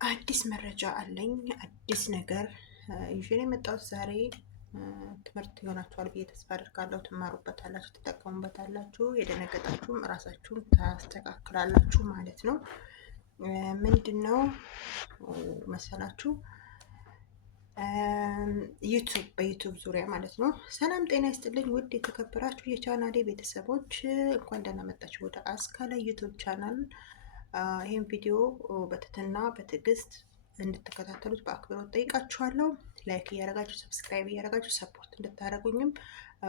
አዲስ መረጃ አለኝ። አዲስ ነገር ይዤ ነው የመጣሁት ዛሬ። ትምህርት ይሆናችኋል ብዬ ተስፋ አደርጋለሁ። ትማሩበታላችሁ፣ ትጠቀሙበታላችሁ፣ የደነገጣችሁም እራሳችሁን ታስተካክላላችሁ ማለት ነው። ምንድን ነው መሰላችሁ? ዩቱብ በዩቱብ ዙሪያ ማለት ነው። ሰላም ጤና ይስጥልኝ ውድ የተከበራችሁ የቻናሌ ቤተሰቦች፣ እንኳን ደህና መጣችሁ ወደ አስካለ ዩቱብ ቻናል። ይህን ቪዲዮ በትህትና በትዕግስት እንድትከታተሉት በአክብሮት ጠይቃችኋለሁ። ላይክ እያደረጋችሁ ሰብስክራይብ እያደረጋችሁ ሰፖርት እንድታደርጉኝም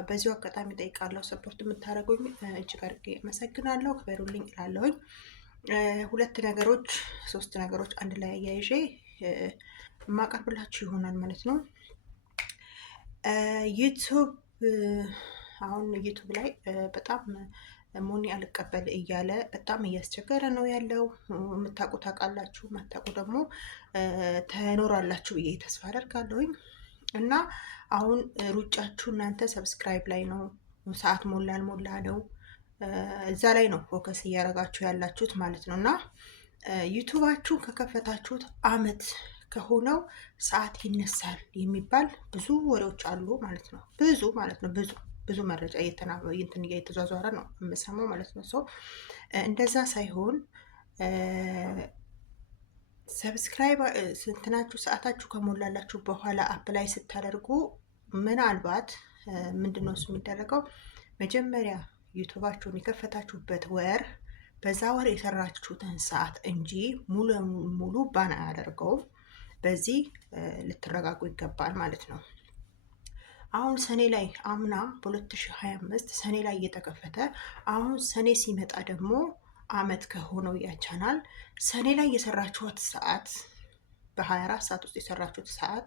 በዚሁ አጋጣሚ ጠይቃለሁ። ሰፖርት የምታደርጉኝ እጅግ አድርጌ አመሰግናለሁ። ክበሩልኝ እላለሁኝ። ሶስት ነገሮች አንድ ላይ አያይዤ የማቀርብላችሁ ይሆናል ማለት ነው። ዩቱብ አሁን ዩቱብ ላይ በጣም ሞኒ አልቀበል እያለ በጣም እያስቸገረ ነው ያለው። የምታውቁ ታውቃላችሁ፣ የማታውቁ ደግሞ ተኖራላችሁ ብዬ ተስፋ አደርጋለሁኝ። እና አሁን ሩጫችሁ እናንተ ሰብስክራይብ ላይ ነው፣ ሰዓት ሞላ አልሞላ ነው፣ እዛ ላይ ነው ፎከስ እያደረጋችሁ ያላችሁት ማለት ነው። እና ዩቱባችሁ ከከፈታችሁት አመት ከሆነው ሰዓት ይነሳል የሚባል ብዙ ወሬዎች አሉ ማለት ነው። ብዙ መረጃ እየተዟዟረ ነው የምሰማው ማለት ነው። ሰው እንደዛ ሳይሆን ሰብስክራይብ ስንትናችሁ ሰዓታችሁ ከሞላላችሁ በኋላ አፕላይ ስታደርጉ ምናልባት ምንድነው እሱ የሚደረገው? መጀመሪያ ዩቱባችሁን የከፈታችሁበት ወር በዛ ወር የሰራችሁትን ሰዓት እንጂ ሙሉ ባን አያደርገውም። በዚህ ልትረጋጉ ይገባል ማለት ነው። አሁን ሰኔ ላይ አምና በ2025 ሰኔ ላይ እየተከፈተ አሁን ሰኔ ሲመጣ ደግሞ አመት ከሆነው ያ ቻናል ሰኔ ላይ የሰራችሁት ሰዓት በ24 ሰዓት ውስጥ የሰራችሁት ሰዓት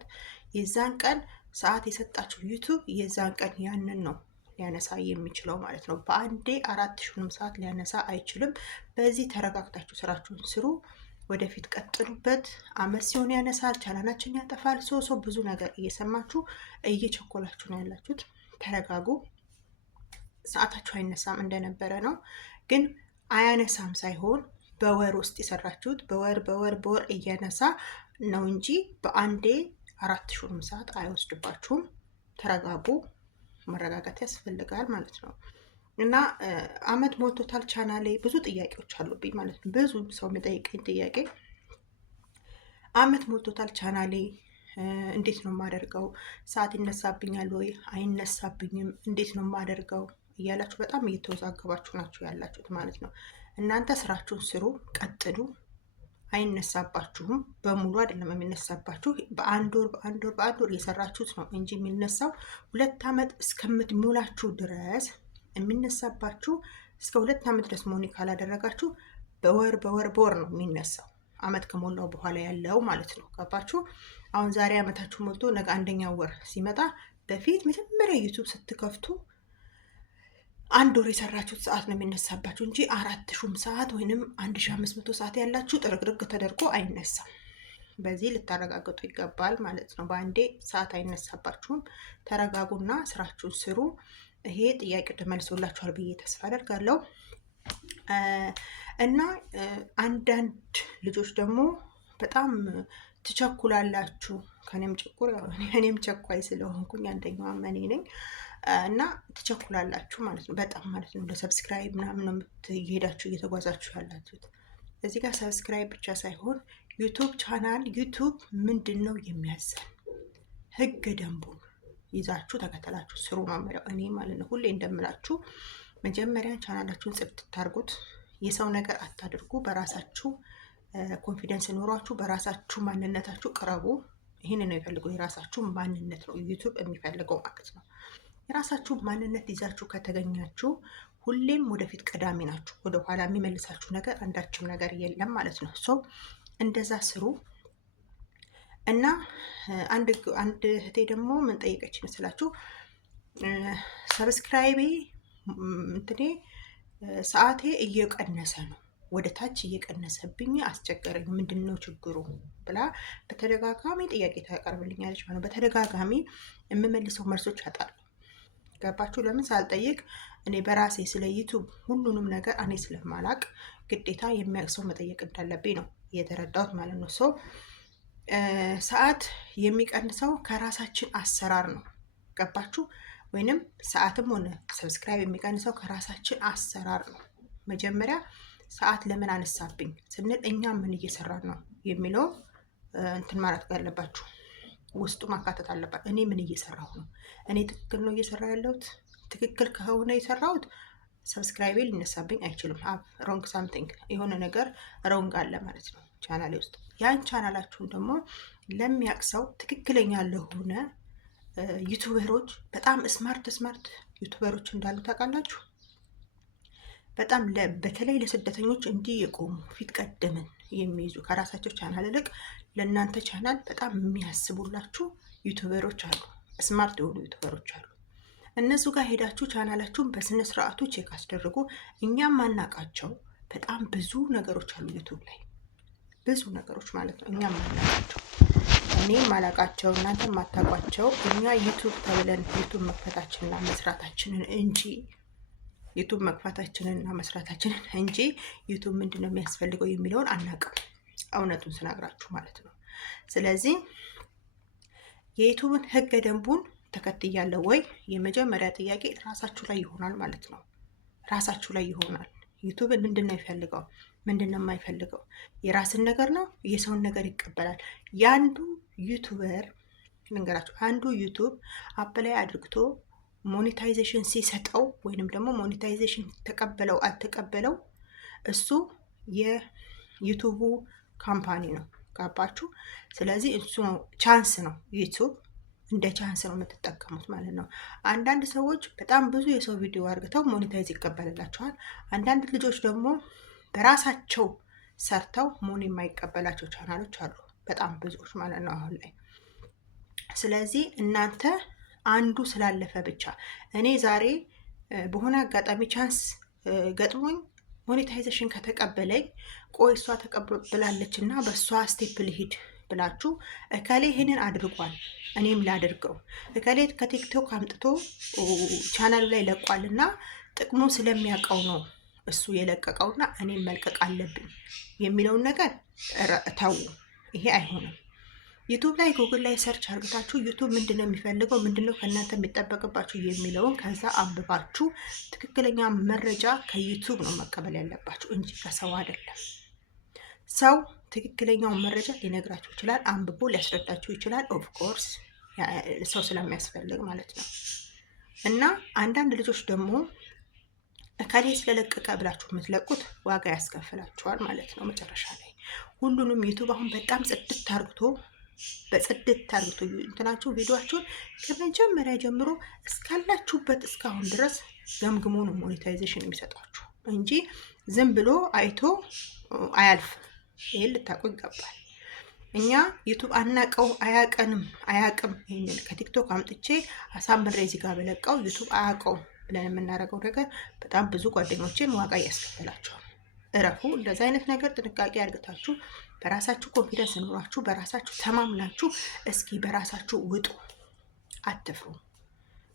የዛን ቀን ሰዓት የሰጣችሁ ዩቱብ የዛን ቀን ያንን ነው ሊያነሳ የሚችለው ማለት ነው። በአንዴ 4000ንም ሰዓት ሊያነሳ አይችልም። በዚህ ተረጋግታችሁ ስራችሁን ስሩ። ወደፊት ቀጥሉበት። አመት ሲሆን ያነሳል፣ ቻናላችን ያጠፋል። ብዙ ነገር እየሰማችሁ እየቸኮላችሁ ነው ያላችሁት። ተረጋጉ። ሰዓታችሁ አይነሳም እንደነበረ ነው፣ ግን አያነሳም ሳይሆን በወር ውስጥ የሰራችሁት በወር እያነሳ ነው እንጂ በአንዴ 4000ንም ሰዓት አይወስድባችሁም። ተረጋጉ። መረጋጋት ያስፈልጋል ማለት ነው። እና አመት ሞልቶታል ቻናሌ። ብዙ ጥያቄዎች አሉብኝ ማለት ነው። ብዙ ሰው የሚጠይቀኝ ጥያቄ አመት ሞልቶታል ቻናሌ፣ እንዴት ነው የማደርገው? ሰዓት ይነሳብኛል ወይ አይነሳብኝም? እንዴት ነው የማደርገው እያላችሁ በጣም እየተወዛገባችሁ ናችሁ ያላችሁት ማለት ነው። እናንተ ስራችሁን ስሩ፣ ቀጥሉ። አይነሳባችሁም። በሙሉ አይደለም የሚነሳባችሁ። በአንድ ወር የሰራችሁት ነው እንጂ የሚነሳው 2 አመት እስከምትሞላችሁ ድረስ የሚነሳባችሁ እስከ 2 አመት ድረስ መሆን ካላደረጋችሁ በወር ነው የሚነሳው። አመት ከሞላው በኋላ ያለው ማለት ነው። ገባችሁ? አሁን ዛሬ አመታችሁ ሞልቶ ነገ አንደኛው ወር ሲመጣ በፊት መጀመሪያ ዩቱብ ስትከፍቱ 1 ወር የሰራችሁት ሰዓት ነው የሚነሳባችሁ እንጂ 4000 ሰዓት ወይንም 1500 ሰዓት ያላችሁ ጥርግርግ ተደርጎ አይነሳም። በዚህ ልታረጋግጡ ይገባል ማለት ነው። በአንዴ ሰዓት አይነሳባችሁም። ተረጋጉና ስራችሁን ስሩ። ይሄ ጥያቄ ተመልሶላችኋል ብዬ ተስፋ አደርጋለሁ። እና አንዳንድ ልጆች ደግሞ በጣም ትቸኩላላችሁ። ከኔም ቸኳይ ስለሆንኩኝ አንደኛዋ እኔ ነኝ። እና ትቸኩላላችሁ ማለት ነው፣ በጣም ማለት ነው። ለሰብስክራይብ ምናምን ነው እየሄዳችሁ እየተጓዛችሁ ያላችሁት። እዚህ ጋር ሰብስክራይብ ብቻ ሳይሆን ዩቱብ ምንድን ነው የሚያዘን ህገ ደንቡን ይዛችሁ ተከተላችሁ ስሩ ነው የምለው እኔ ማለት ነው። ሁሌ እንደምላችሁ መጀመሪያ ቻናላችሁን ጽድት ታርጉት። የሰው ነገር አታድርጉ። በራሳችሁ ኮንፊደንስ ኖሯችሁ በራሳችሁ ማንነታችሁ ቅረቡ። ይህንን ነው የሚፈልገው። የራሳችሁ ማንነት ነው ዩቱብ የሚፈልገው ማለት ነው። የራሳችሁ ማንነት ይዛችሁ ከተገኛችሁ ሁሌም ወደፊት ቀዳሚ ናችሁ። ወደኋላ የሚመልሳችሁ ነገር አንዳችም ነገር የለም ማለት ነው። እንደዛ ስሩ። እና አንድ እህቴ ደግሞ ምን ጠይቀች ይመስላችሁ? ሰብስክራይቤ ሰዓቴ እየቀነሰ ነው፣ ወደ ታች እየቀነሰብኝ አስቸገረኝ፣ ምንድን ነው ችግሩ ብላ በተደጋጋሚ ጥያቄ ታቀርብልኛለች ማለት ነው። በተደጋጋሚ የምመልሰው መልሶች አጣለሁ። ገባችሁ? ለምን ሳልጠይቅ እኔ በራሴ ስለ ዩቱብ ሁሉንም ነገር እኔ ስለማላቅ ግዴታ የሚያውቅ ሰው መጠየቅ እንዳለብኝ ነው የተረዳሁት ማለት ነው። ሰዓት የሚቀንሰው ከራሳችን አሰራር ነው። ገባችሁ? ወይንም ሰዓትም ሆነ ሰብስክራይብ የሚቀንሰው ከራሳችን አሰራር ነው። መጀመሪያ ሰዓት ለምን አነሳብኝ ስንል እኛ ምን እየሰራን ነው የሚለው እንትን ማለት ያለባችሁ ውስጡ ማካተት አለባችሁ። እኔ ምን እየሰራሁ ነው? እኔ ትክክል ነው እየሰራ ያለሁት? ትክክል ከሆነ የሰራሁት ሰብስክራይቤ ሊነሳብኝ አይችልም። ሮንግ ሳምቲንግ የሆነ ነገር ሮንግ አለ ማለት ነው ቻናሌ ውስጥ። ያን ቻናላችሁን ደግሞ ለሚያውቅ ሰው ትክክለኛ ለሆነ ዩቱበሮች፣ በጣም ስማርት ዩቱበሮች እንዳሉ ታውቃላችሁ። በጣም በተለይ ለስደተኞች እንዲህ የቆሙ ፊት ቀደምን የሚይዙ ከራሳቸው ቻናል ይልቅ ለእናንተ ቻናል በጣም የሚያስቡላችሁ ዩቱበሮች አሉ። ስማርት የሆኑ ዩቱበሮች አሉ። እነሱ ጋር ሄዳችሁ ቻናላችሁን በስነ ስርዓቱ ቼክ አስደርጉ። እኛም ማናቃቸው በጣም ብዙ ነገሮች አሉ ዩቱብ ላይ፣ ብዙ ነገሮች ማለት ነው። እኛም ማናቃቸው፣ እኔ ማላቃቸው፣ እናንተ ማታቋቸው። እኛ ዩቱብ ተብለን ዩቱብ መክፈታችንና መስራታችንን እንጂ ዩቱብ መክፈታችንና መስራታችንን እንጂ ዩቱብ ምንድን ነው የሚያስፈልገው የሚለውን አናቅም፣ እውነቱን ስነግራችሁ ማለት ነው። ስለዚህ የዩቱብን ህገ ደንቡን ተከትያለሁ ወይ? የመጀመሪያ ጥያቄ ራሳችሁ ላይ ይሆናል ማለት ነው። ራሳችሁ ላይ ይሆናል። ዩቱብን ምንድን ነው የሚፈልገው? ምንድን ነው የማይፈልገው? የራስን ነገር ነው፣ የሰውን ነገር ይቀበላል። የአንዱ ዩቱበር ልንገራችሁ፣ አንዱ ዩቱብ አፕላይ አድርግቶ ሞኔታይዜሽን ሲሰጠው ወይንም ደግሞ ሞኔታይዜሽን ተቀበለው አልተቀበለው እሱ የዩቱቡ ካምፓኒ ነው። ገባችሁ? ስለዚህ እሱ ነው ቻንስ ነው። ዩቱብ እንደ ቻንስ ነው የምትጠቀሙት ማለት ነው። አንዳንድ ሰዎች በጣም ብዙ የሰው ቪዲዮ አድርገው ሞኔታይዝ ይቀበልላቸዋል። አንዳንድ ልጆች ደግሞ በራሳቸው ሰርተው ሞኔ የማይቀበላቸው ቻናሎች አሉ፣ በጣም ብዙዎች ማለት ነው አሁን ላይ። ስለዚህ እናንተ አንዱ ስላለፈ ብቻ እኔ ዛሬ በሆነ አጋጣሚ ቻንስ ገጥሞኝ ሞኔታይዜሽን ከተቀበለኝ ቆይ እሷ ተቀብላለች እና በእሷ ስቴፕ ልሂድ ብላችሁ እከሌ ይህንን አድርጓል እኔም ላድርገው፣ እከሌ ከቲክቶክ አምጥቶ ቻናሉ ላይ ለቋልና ጥቅሙ ስለሚያውቀው ነው እሱ የለቀቀውና እኔም መልቀቅ አለብኝ የሚለውን ነገር ተው። ይሄ አይሆንም። ዩቱብ ላይ ጉግል ላይ ሰርች አድርጋችሁ ዩቱብ ምንድነው የሚፈልገው፣ ምንድነው ከእናንተ የሚጠበቅባችሁ የሚለውን ከዛ አንብባችሁ ትክክለኛ መረጃ ከዩቱብ ነው መቀበል ያለባችሁ እንጂ ከሰው አይደለም። ሰው ትክክለኛውን መረጃ ሊነግራችሁ ይችላል፣ አንብቦ ሊያስረዳችሁ ይችላል። ኦፍኮርስ ሰው ስለሚያስፈልግ ማለት ነው። እና አንዳንድ ልጆች ደግሞ እከሌ ስለለቀቀ ብላችሁ የምትለቁት ዋጋ ያስከፍላችኋል ማለት ነው መጨረሻ ላይ። ሁሉንም ዩቱብ አሁን በጣም ጽድት አርግቶ እንትናችሁ ቪዲዮአችሁን ከመጀመሪያ ጀምሮ እስካላችሁበት እስካሁን ድረስ ገምግሞ ነው ሞኔታይዜሽን የሚሰጣችሁ እንጂ ዝም ብሎ አይቶ አያልፍም። ይሄን ልታውቁ ይገባል። እኛ ዩቱብ አናቀው አያቅም። ይሄንን ከቲክቶክ አምጥቼ አሳምሬ እዚህ ጋር በለቀው ዩቱብ አያውቀው ብለን የምናደርገው ነገር በጣም ብዙ ጓደኞችን ዋጋ እያስከፈላቸዋል። እረፉ። እንደዚህ አይነት ነገር ጥንቃቄ አድርጋችሁ በራሳችሁ ኮንፊደንስ ኖራችሁ በራሳችሁ ተማምናችሁ እስኪ በራሳችሁ ውጡ፣ አትፍሩ።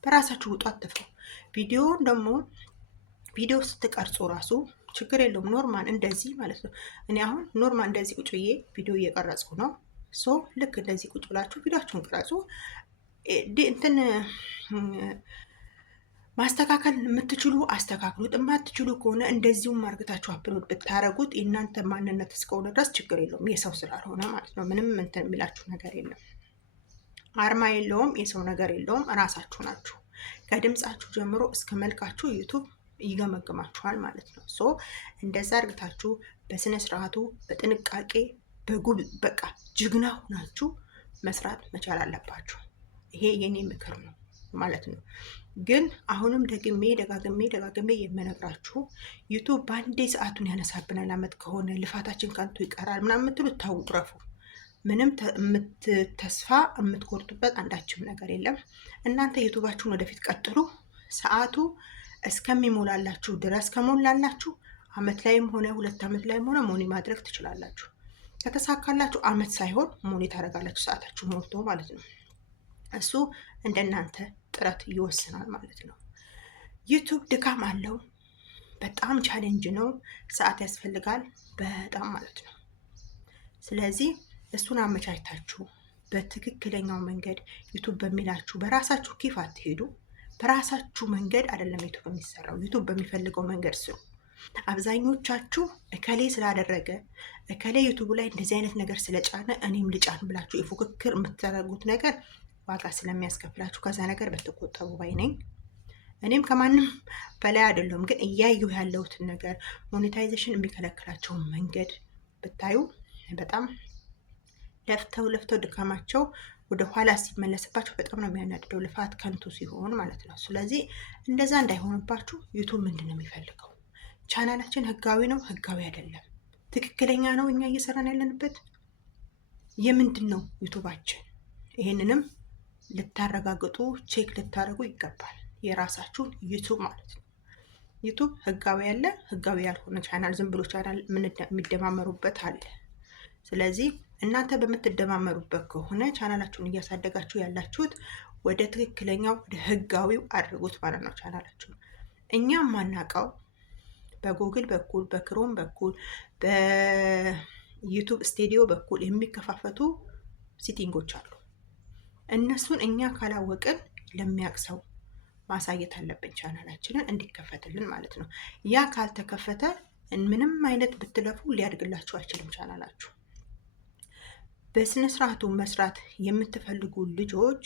በራሳችሁ ውጡ፣ አትፍሩ። ቪዲዮውን ደግሞ ቪዲዮ ስትቀርጹ ራሱ ችግር የለውም። ኖርማል እንደዚህ ማለት ነው። እኔ አሁን ኖርማል እንደዚህ ቁጭ ብዬ ቪዲዮ እየቀረጽኩ ነው። ልክ እንደዚህ ቁጭ ብላችሁ ቪዲዮአችሁን ቅረጹ። እንትን ማስተካከል የምትችሉ አስተካክሉት። የማትችሉ ከሆነ እንደዚሁም አርግታችሁ አፕሎድ ብታረጉት የእናንተ ማንነት እስከሆነ ድረስ ችግር የለውም። የሰው ስላልሆነ ማለት ነው። ምንም እንትን የሚላችሁ ነገር የለም። አርማ የለውም፣ የሰው ነገር የለውም። እራሳችሁ ናችሁ። ከድምጻችሁ ጀምሮ እስከ መልካችሁ ዩቱብ ይገመግማችኋል ማለት ነው። እንደዛ አርግታችሁ በስነ ስርዓቱ በጥንቃቄ በቃ ጅግና ሆናችሁ መስራት መቻል አለባችሁ። ይሄ የኔ ምክር ነው ማለት ነው። ግን አሁንም ደጋግሜ የምነግራችሁ ዩቱብ በአንዴ ሰዓቱን ያነሳብናል፣ አመት ከሆነ ልፋታችን ከንቱ ይቀራል ምናምን የምትሉት ተው፣ ረፉ። ምንም ተስፋ የምትቆርጡበት አንዳችም ነገር የለም። እናንተ ዩቱባችሁን ወደፊት ቀጥሉ። ሰዓቱ እስከሚሞላላችሁ ድረስ ከሞላላችሁ አመት ላይም ሆነ 2 አመት ላይም ሆነ ሞኒ ማድረግ ትችላላችሁ። ከተሳካላችሁ አመት ሳይሆን ሞኒ ታደርጋላችሁ፣ ሰዓታችሁ ሞልቶ ማለት ነው። እሱ እንደናንተ ጥረት ይወስናል ማለት ነው። ዩቱብ ድካም አለው፣ በጣም ቻሌንጅ ነው፣ ሰዓት ያስፈልጋል በጣም ማለት ነው። ስለዚህ እሱን አመቻችታችሁ በትክክለኛው መንገድ ዩቱብ በሚላችሁ በራሳችሁ ኪፍ አትሄዱ። በራሳችሁ መንገድ አይደለም ዩቱብ የሚሰራው። ዩቱብ በሚፈልገው መንገድ ስሩ። አብዛኞቻችሁ እከሌ ስላደረገ እከሌ ዩቱብ ላይ እንደዚህ አይነት ነገር ስለጫነ እኔም ልጫን ብላችሁ የፉክክር የምታደርጉት ነገር ዋጋ ስለሚያስከፍላችሁ ከዛ ነገር በተቆጠቡ ባይ ነኝ። እኔም ከማንም በላይ አይደለም፣ ግን እያየሁ ያለሁትን ነገር ሞኔታይዜሽን የሚከለክላቸውን መንገድ ብታዩ በጣም ለፍተው ድካማቸው ወደ ኋላ ሲመለስባቸው በጣም ነው የሚያናድደው፣ ልፋት ከንቱ ሲሆን ማለት ነው። ስለዚህ እንደዛ እንዳይሆንባችሁ ዩቱብ ምንድን ነው የሚፈልገው? ቻናላችን ህጋዊ ነው ህጋዊ አይደለም፣ ትክክለኛ ነው እኛ እየሰራን ያለንበት የምንድን ነው ዩቱባችን? ይሄንንም ልታረጋግጡ ቼክ ልታደርጉ ይገባል። የራሳችሁን ዩቱብ ማለት ነው። ዩቱብ ህጋዊ ያለ ህጋዊ ያልሆነ ቻናል፣ ዝም ብሎ ቻናል የሚደማመሩበት አለ። ስለዚህ እናንተ በምትደማመሩበት ከሆነ ቻናላችሁን እያሳደጋችሁ ያላችሁት ወደ ትክክለኛው ወደ ህጋዊው አድርጉት ማለት ነው ቻናላችሁን። እኛም ማናውቀው በጉግል በኩል በክሮም በኩል በዩቱብ ስቱዲዮ በኩል የሚከፋፈቱ ሴቲንጎች አሉ። እነሱን እኛ ካላወቅን ለሚያውቅ ሰው ማሳየት አለብን ቻናላችንን እንዲከፈትልን ማለት ነው። ያ ካልተከፈተ ምንም አይነት ብትለፉ ሊያድግላችሁ አይችልም ቻናላችሁ። በስነ ስርዓቱ መስራት የምትፈልጉ ልጆች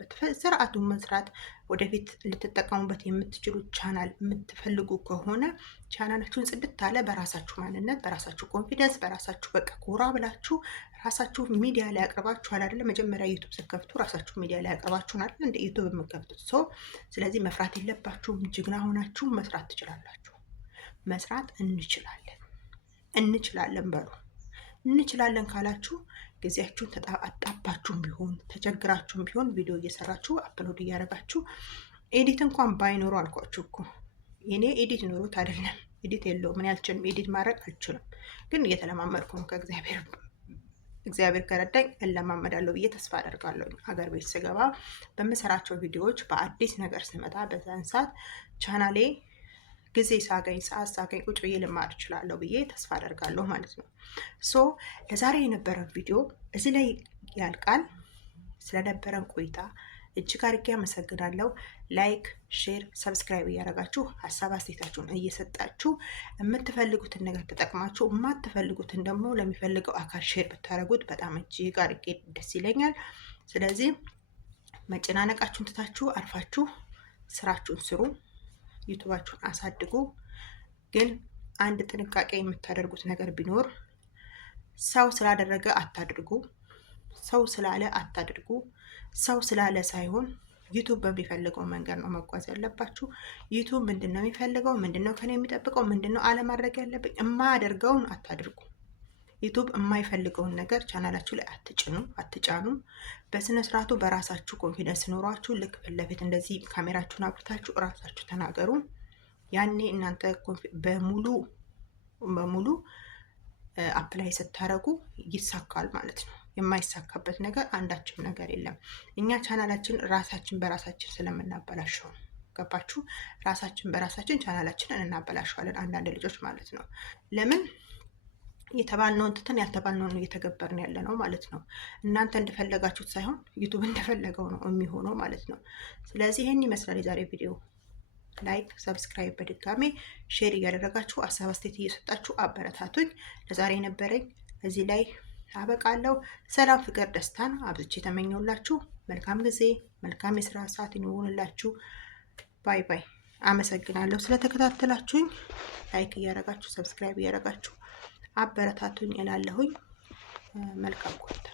በስርዓቱ መስራት ወደፊት ልትጠቀሙበት የምትችሉ ቻናል የምትፈልጉ ከሆነ ቻናላችሁን ጽድት አለ በራሳችሁ ማንነት፣ በራሳችሁ ኮንፊደንስ፣ በራሳችሁ በቃ ኮራ ብላችሁ ራሳችሁ ሚዲያ ላይ ያቀርባችኋል አይደለ? መጀመሪያ ዩቱብ ስትከፍቱ ራሳችሁ ሚዲያ ላይ ያቀርባችሁን አይደል እንደ ዩቱብ የምትከፍቱት ሰው። ስለዚህ መፍራት የለባችሁም። ጀግና ሆናችሁ መስራት ትችላላችሁ። መስራት እንችላለን በሉ። እንችላለን ካላችሁ ጊዜያችሁን አጣባችሁም ቢሆን ተቸግራችሁም ቢሆን ቪዲዮ እየሰራችሁ አፕሎድ እያደረጋችሁ ኤዲት እንኳን ባይኖሩ አልኳችሁ እኮ እኔ ኤዲት ኖሮት አይደለም፣ ኤዲት የለውም። ምን አልችልም፣ ኤዲት ማድረግ አልችልም። ግን እየተለማመድኩ ነው። እግዚአብሔር ከረዳኝ እለማመዳለሁ ብዬ ተስፋ አደርጋለሁ። ሀገር ቤት ስገባ በምሰራቸው ቪዲዮዎች በአዲስ ነገር ስመጣ በዛን ሰዓት ቻናሌ ጊዜ ሳገኝ ሰዓት ሳገኝ ቁጭ ብዬ ልማር እችላለሁ ብዬ ተስፋ አደርጋለሁ ማለት ነው። ሶ ለዛሬ የነበረን ቪዲዮ እዚህ ላይ ያልቃል። ስለነበረን ቆይታ እጅግ አድርጌ አመሰግናለሁ። ላይክ፣ ሼር፣ ሰብስክራይብ እያደረጋችሁ ሀሳብ አስተያየታችሁን እየሰጣችሁ የምትፈልጉትን ነገር ተጠቅማችሁ የማትፈልጉትን ደግሞ ለሚፈልገው አካል ሼር ብታደርጉት በጣም እጅግ አድርጌ ደስ ይለኛል። ስለዚህ መጨናነቃችሁን ትታችሁ አርፋችሁ ስራችሁን ስሩ። ዩቱባችሁን አሳድጉ። ግን አንድ ጥንቃቄ የምታደርጉት ነገር ቢኖር ሰው ስላደረገ አታድርጉ፣ ሰው ስላለ አታድርጉ። ሰው ስላለ ሳይሆን ዩቱብ በሚፈልገው መንገድ ነው መጓዝ ያለባችሁ። ዩቱብ ምንድን ነው የሚፈልገው? ምንድን ነው ከኔ የሚጠብቀው? ምንድን ነው አለማድረግ ያለብኝ? የማያደርገውን አታድርጉ። ዩቱብ የማይፈልገውን ነገር ቻናላችሁ ላይ አትጫኑ። በስነ ስርዓቱ በራሳችሁ ኮንፊደንስ ኖሯችሁ ልክ ፊት ለፊት እንደዚህ ካሜራችሁን አብርታችሁ እራሳችሁ ተናገሩ። ያኔ እናንተ በሙሉ አፕላይ ስታረጉ ይሳካል ማለት ነው። የማይሳካበት ነገር አንዳችም ነገር የለም። እኛ ቻናላችን ራሳችን በራሳችን ስለምናበላሸው ነው። ገባችሁ? ራሳችን በራሳችን ቻናላችንን እናበላሸዋለን አንዳንድ ልጆች ማለት ነው። ለምን? የተባልነውን ትተን ያልተባልነውን እየተገበርን ያለ ነው ማለት ነው። እናንተ እንደፈለጋችሁት ሳይሆን ዩቱብ እንደፈለገው ነው የሚሆነው ማለት ነው። ስለዚህ ይህን ይመስላል የዛሬ ቪዲዮ። ላይክ፣ ሰብስክራይብ፣ በድጋሜ ሼር እያደረጋችሁ ሀሳብ አስተያየት እየሰጣችሁ አበረታቱኝ። ለዛሬ የነበረኝ እዚህ ላይ አበቃለሁ። ሰላም፣ ፍቅር፣ ደስታን አብዝቼ የተመኘሁላችሁ። መልካም ጊዜ፣ መልካም የስራ ሰዓት ይሁንላችሁ። ባይ ባይ። አመሰግናለሁ ስለተከታተላችሁኝ። ላይክ እያደረጋችሁ ሰብስክራይብ እያደረጋችሁ አበረታቱኝ እላለሁኝ። መልካም ቆይታ